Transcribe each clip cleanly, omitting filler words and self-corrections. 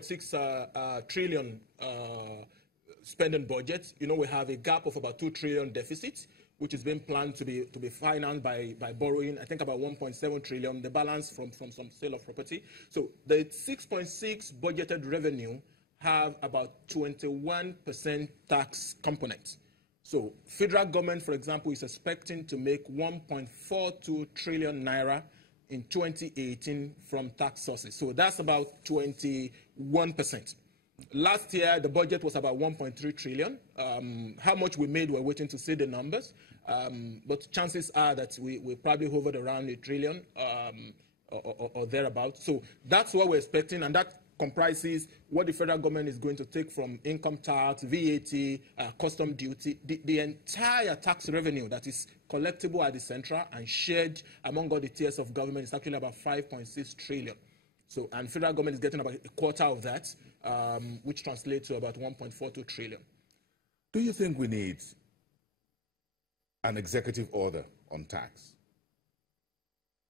6.6 trillion spending budget, you know, we have a gap of about 2 trillion deficit, which is being planned to be financed by borrowing, I think about 1.7 trillion, the balance from some sale of property. So the 6.6 budgeted revenue have about 21% tax component. So federal government, for example, is expecting to make 1.42 trillion naira in 2018 from tax sources. So that's about 21%. Last year, the budget was about 1.3 trillion. How much we made, we're waiting to see the numbers. But chances are that we probably hovered around a trillion or thereabouts. So that's what we're expecting, and that comprises what the federal government is going to take from income tax, VAT, custom duty. The entire tax revenue that is collectible at the central and shared among all the tiers of government is actually about 5.6 trillion. So, and federal government is getting about a quarter of that, which translates to about 1.42 trillion. Do you think we need an executive order on tax?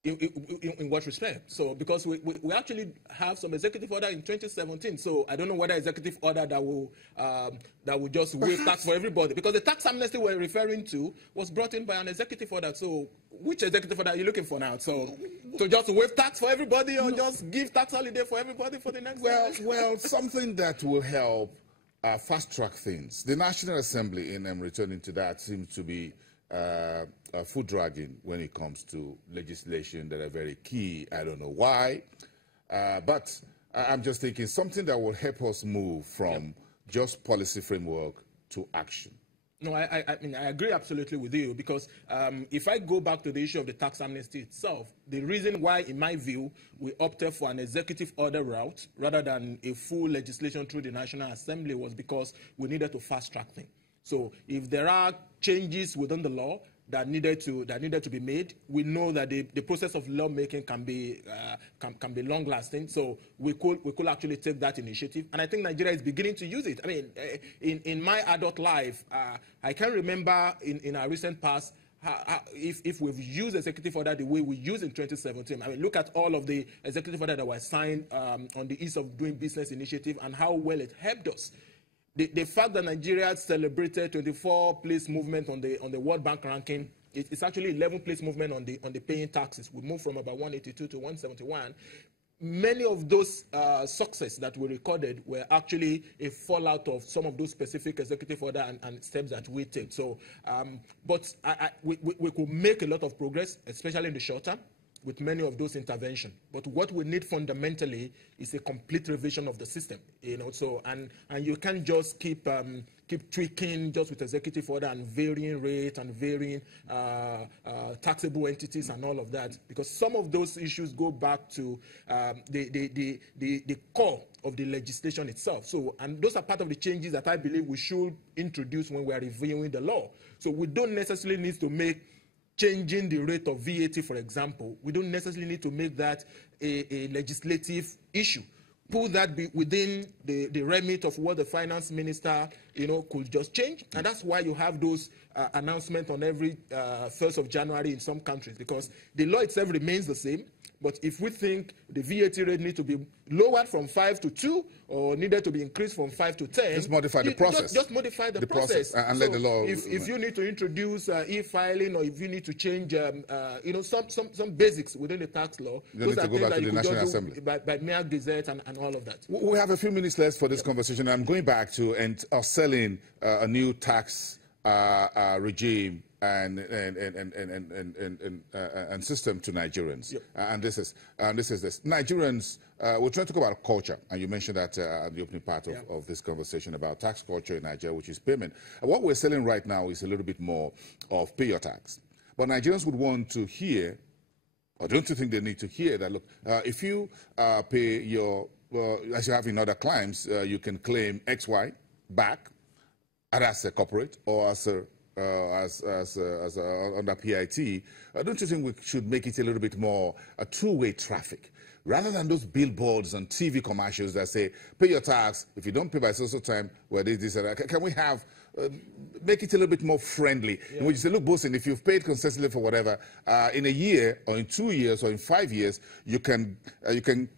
In what respect? So, because we actually have some executive order in 2017. So, I don't know whether executive order that will just waive tax for everybody. Because the tax amnesty we're referring to was brought in by an executive order. So, which executive order are you looking for now? So just waive tax for everybody, or just give tax holiday for everybody for the next year? Well, something that will help fast-track things. The National Assembly, and I'm returning to that, seems to be foot dragging when it comes to legislation that are very key. I don't know why, but I'm just thinking something that will help us move from just policy framework to action. No, I mean, I agree absolutely with you, because if I go back to the issue of the tax amnesty itself, the reason why, in my view, we opted for an executive order route rather than a full legislation through the National Assembly was because we needed to fast-track things. So if there are changes within the law that needed to be made, we know that the process of lawmaking can be long-lasting. So we could actually take that initiative, and I think Nigeria is beginning to use it. I mean, in my adult life, I can remember in our recent past if we've used executive order the way we used in 2017. I mean, look at all of the executive order that were signed on the Ease of Doing Business initiative and how well it helped us. The fact that Nigeria celebrated 24-place movement on the World Bank ranking, it's actually 11-place movement on the paying taxes. We moved from about 182 to 171. Many of those successes that we recorded were actually a fallout of some of those specific executive order and steps that we take. So, but we could make a lot of progress, especially in the short term, with many of those interventions. But what we need fundamentally is a complete revision of the system, you know. So, and you can't just keep tweaking just with executive order and varying rate and varying taxable entities and all of that, because some of those issues go back to the core of the legislation itself. So, and those are part of the changes that I believe we should introduce when we are reviewing the law. So we don't necessarily need to make changing the rate of VAT, for example. We don't necessarily need to make that a legislative issue. Put that within the remit of what the finance minister, you know, could just change. And that's why you have those announcements on every 1st of January in some countries, because the law itself remains the same. But if we think the VAT rate needs to be lowered from 5 to 2 or needed to be increased from 5 to 10, just modify the process. Just modify the process and so let the law. If you need to introduce e-filing, or if you need to change, you know, some basics within the tax law, those are things that you could just do by mere gazette and all of that. We have a few minutes left for this conversation. I'm going back to selling a new tax regime and system to Nigerians. Yep. And this is this. Nigerians, we're trying to talk about culture, and you mentioned that at the opening part of this conversation about tax culture in Nigeria, which is payment. And what we're selling right now is a little bit more of pay your tax. But Nigerians would want to hear, or don't you think they need to hear that, look, if you pay your, as you have in other climes, you can claim XY back, either as a corporate or as a under PIT, don't you think we should make it a little bit more a two-way traffic, rather than those billboards and TV commercials that say, pay your tax, if you don't pay by social time, well, this and that. Can we have, make it a little bit more friendly? Yeah. In which you say, look, Bosin, if you've paid consistently for whatever, in a year or in 2 years or in 5 years, you can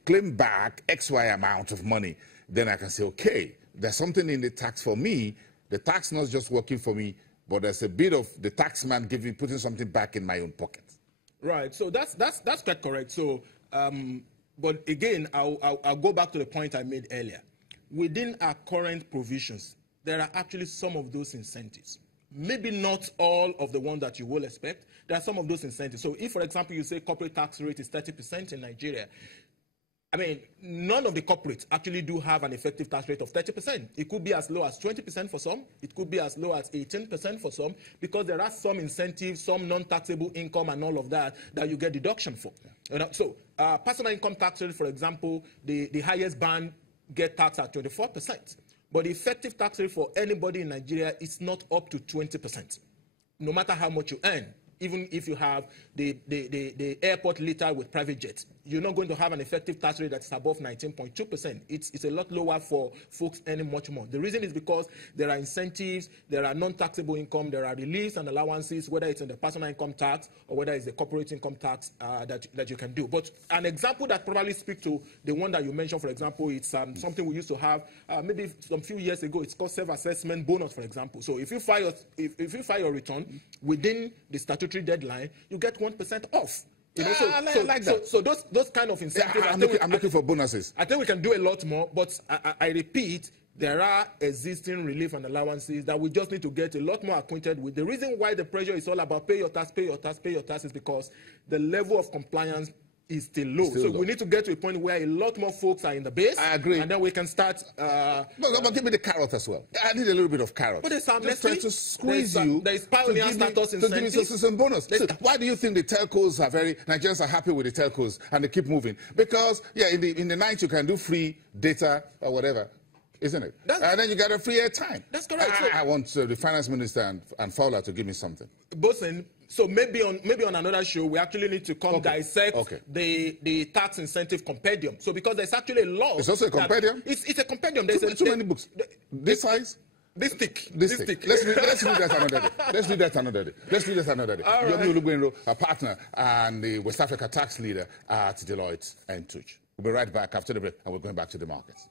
claim back XY amount of money. then I can say, okay, there's something in the tax for me. The tax not just working for me, but there's a bit of the tax man putting something back in my own pocket. Right. So that's quite correct. So, but again, I'll go back to the point I made earlier. Within our current provisions, there are actually some of those incentives. Maybe not all of the ones that you will expect. There are some of those incentives. So if, for example, you say corporate tax rate is 30% in Nigeria, I mean, none of the corporates actually do have an effective tax rate of 30%. It could be as low as 20% for some. It could be as low as 18% for some, because there are some incentives, some non-taxable income and all of that you get deduction for. You know? So personal income tax rate, for example, the highest band get taxed at 24%. But the effective tax rate for anybody in Nigeria is not up to 20%, no matter how much you earn. Even if you have the airport littered with private jets, you're not going to have an effective tax rate that's above 19.2%. It's a lot lower for folks earning much more. The reason is because there are incentives, there are non-taxable income, there are reliefs and allowances, whether it's in the personal income tax or whether it's the corporate income tax that you can do. But an example that probably speaks to the one that you mentioned, for example, it's something we used to have maybe some few years ago. It's called self-assessment bonus, for example. So if you file your return within the statutory deadline, you get 1% off. You know, I like that. So those kind of incentives. Yeah, I'm looking for bonuses. I think we can do a lot more, but I repeat, there are existing relief and allowances that we just need to get a lot more acquainted with. The reason why the pressure is all about pay your tax, pay your tax, pay your tax is because the level of compliance is still low. We need to get to a point where a lot more folks are in the base. I agree. And then we can start... but give me the carrot as well. I need a little bit of carrot. But there's just trying to squeeze you. There is pioneer status to give me some bonus. So why do you think the telcos are Nigerians are happy with the telcos and they keep moving? Because, yeah, in the night you can do free data or whatever. Isn't it? And then you got a free airtime. That's correct. I want the finance minister and Fowler to give me something. Bosun, so maybe on another show, we actually need to dissect the tax incentive compendium. So because there's actually a law. It's also a compendium? It's a compendium. There's too many books. This size? This thick. Let's do that another day. Let's do that another day. Yomi Olugbenro, a partner and the West Africa tax leader at Deloitte and Touch. We'll be right back after the break, and we're going back to the markets.